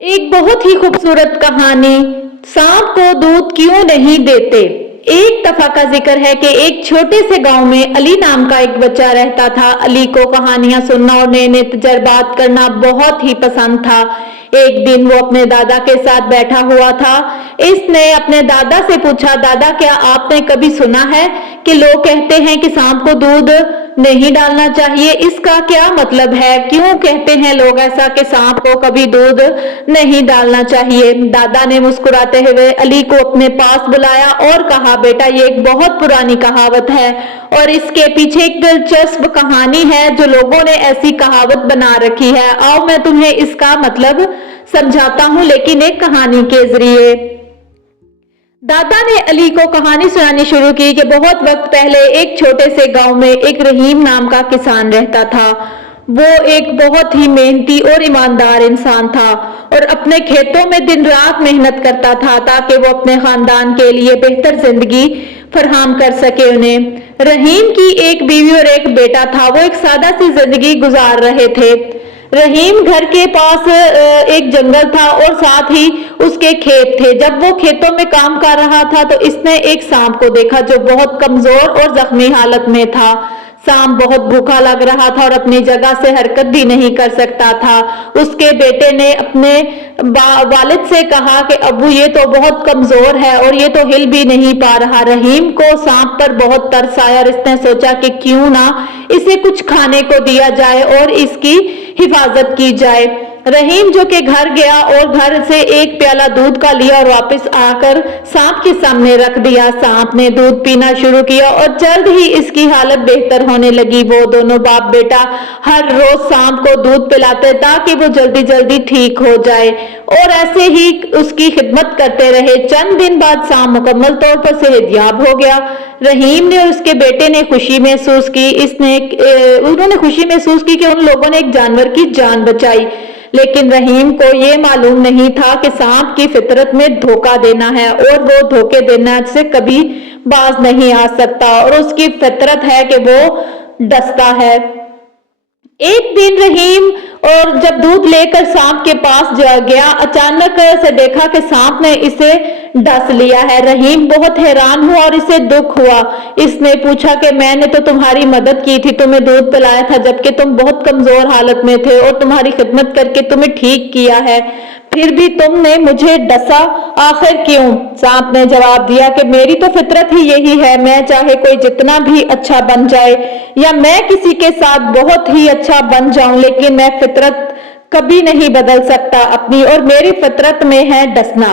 एक बहुत ही खूबसूरत कहानी, सांप को दूध क्यों नहीं देते। एक दफा का जिक्र है कि एक छोटे से गांव में अली नाम का एक बच्चा रहता था। अली को कहानियां सुनना और नए नए तजर्बात करना बहुत ही पसंद था। एक दिन वो अपने दादा के साथ बैठा हुआ था। इसने अपने दादा से पूछा, दादा क्या आपने कभी सुना है कि लोग कहते हैं कि सांप को दूध नहीं डालना चाहिए, इसका क्या मतलब है? क्यों कहते हैं लोग ऐसा कि सांप को कभी दूध नहीं डालना चाहिए? दादा ने मुस्कुराते हुए अली को अपने पास बुलाया और कहा, बेटा ये एक बहुत पुरानी कहावत है और इसके पीछे एक दिलचस्प कहानी है जो लोगों ने ऐसी कहावत बना रखी है। आओ मैं तुम्हें इसका मतलब समझाता हूँ, लेकिन एक कहानी के जरिए। दादा ने अली को कहानी सुनानी शुरू की कि बहुत वक्त पहले एक छोटे से गांव में एक रहीम नाम का किसान रहता था। वो एक बहुत ही मेहनती और ईमानदार इंसान था और अपने खेतों में दिन रात मेहनत करता था ताकि वो अपने खानदान के लिए बेहतर जिंदगी फराहम कर सके। उन्हें रहीम की एक बीवी और एक बेटा था। वो एक सादा सी जिंदगी गुजार रहे थे। रहीम घर के पास एक जंगल था और साथ ही उसके खेत थे। जब वो खेतों में काम कर रहा था तो इसने एक सांप को देखा जो बहुत कमजोर और जख्मी हालत में था। सांप बहुत भूखा लग रहा था और अपनी जगह से हरकत भी नहीं कर सकता था। उसके बेटे ने अपने वालिद से कहा कि अब्बू ये तो बहुत कमजोर है और ये तो हिल भी नहीं पा रहा। रहीम को सांप पर बहुत तरस आया और इसने सोचा कि क्यों ना इसे कुछ खाने को दिया जाए और इसकी हिफाजत की जाए। रहीम जो कि घर गया और घर से एक प्याला दूध का लिया और वापस आकर सांप के सामने रख दिया। सांप ने दूध पीना शुरू किया और जल्द ही इसकी हालत बेहतर होने लगी। वो दोनों बाप बेटा हर रोज सांप को दूध पिलाते ताकि वो जल्दी जल्दी ठीक हो जाए और ऐसे ही उसकी खिदमत करते रहे। चंद दिन बाद सांप मुकम्मल तौर पर सेहतयाब हो गया। रहीम ने और उसके बेटे ने खुशी महसूस की। उन्होंने खुशी महसूस की कि उन लोगों ने एक जानवर की जान बचाई। लेकिन रहीम को ये मालूम नहीं था कि सांप की फितरत में धोखा देना है और वो धोखे देना से कभी बाज नहीं आ सकता और उसकी फितरत है कि वो डसता है। एक दिन रहीम और जब दूध लेकर सांप के पास गया, अचानक से देखा कि सांप ने इसे डस लिया है। रहीम बहुत हैरान हुआ और इसे दुख हुआ। इसने पूछा कि मैंने तो तुम्हारी मदद की थी, तुम्हें दूध पिलाया था जबकि तुम बहुत कमजोर हालत में थे और तुम्हारी खिदमत करके तुम्हें ठीक किया है, फिर भी तुमने मुझे डसा, आखिर क्यों? सांप ने जवाब दिया कि मेरी तो फितरत ही यही है, मैं चाहे कोई जितना भी अच्छा बन जाए या मैं किसी के साथ बहुत ही अच्छा बन जाऊं, लेकिन मैं फितरत कभी नहीं बदल सकता अपनी, और मेरी फितरत में है डसना।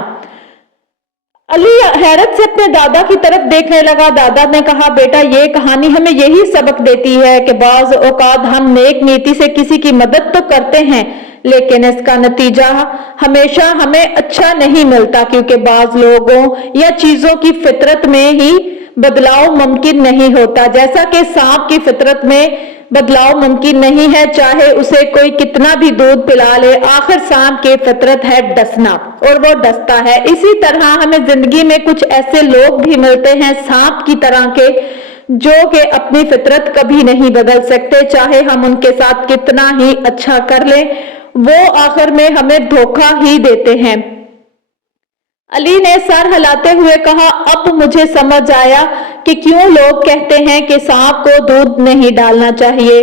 अली हैरत से अपने दादा की तरफ देखने लगा। दादा ने कहा, बेटा ये कहानी हमें यही सबक देती है कि बाज औकात हम नेक नीति से किसी की मदद तो करते हैं लेकिन इसका नतीजा हमेशा हमें अच्छा नहीं मिलता, क्योंकि बाज लोगों या चीजों की फितरत में ही बदलाव मुमकिन नहीं होता। जैसा कि सांप की फितरत में बदलाव मुमकिन नहीं है, चाहे उसे कोई कितना भी दूध पिला ले, आखिर सांप की फितरत है डसना और वो डसता है। इसी तरह हमें जिंदगी में कुछ ऐसे लोग भी मिलते हैं सांप की तरह के, जो कि अपनी फितरत कभी नहीं बदल सकते, चाहे हम उनके साथ कितना ही अच्छा कर लें, वो आखिर में हमें धोखा ही देते हैं। अली ने सर हिलाते हुए कहा, अब मुझे समझ आया कि क्यों लोग कहते हैं कि सांप को दूध नहीं डालना चाहिए।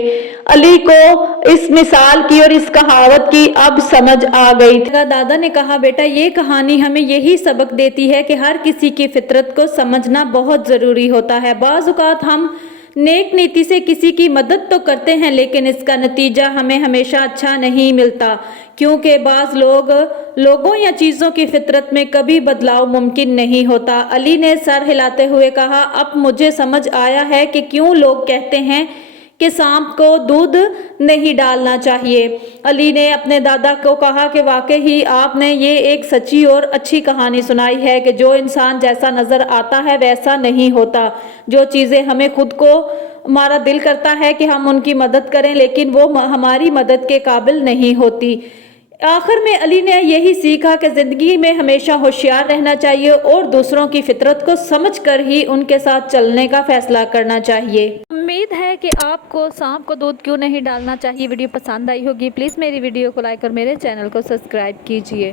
अली को इस मिसाल की और इस कहावत की अब समझ आ गई थी। दादा ने कहा, बेटा ये कहानी हमें यही सबक देती है कि हर किसी की फितरत को समझना बहुत जरूरी होता है। बाज़ औक़ात हम नेक नीति से किसी की मदद तो करते हैं लेकिन इसका नतीजा हमें हमेशा अच्छा नहीं मिलता, क्योंकि बाज़ लोगों या चीज़ों की फितरत में कभी बदलाव मुमकिन नहीं होता। अली ने सर हिलाते हुए कहा, अब मुझे समझ आया है कि क्यों लोग कहते हैं कि सांप को दूध नहीं डालना चाहिए। अली ने अपने दादा को कहा कि वाकई ही आपने ये एक सच्ची और अच्छी कहानी सुनाई है कि जो इंसान जैसा नज़र आता है वैसा नहीं होता। जो चीज़ें हमें खुद को हमारा दिल करता है कि हम उनकी मदद करें लेकिन वो हमारी मदद के काबिल नहीं होती। آخر میں علی نے یہی سیکھا کہ زندگی میں ہمیشہ ہوشیار رہنا چاہیے اور دوسروں کی فطرت کو سمجھ کر ہی ان کے ساتھ چلنے کا فیصلہ کرنا چاہیے۔ امید ہے کہ آپ کو سانپ کو دودھ کیوں نہیں ڈالنا چاہیے ویڈیو پسند آئی ہوگی۔ پلیز میری ویڈیو کو لائک اور میرے چینل کو سبسکرائب کیجیے۔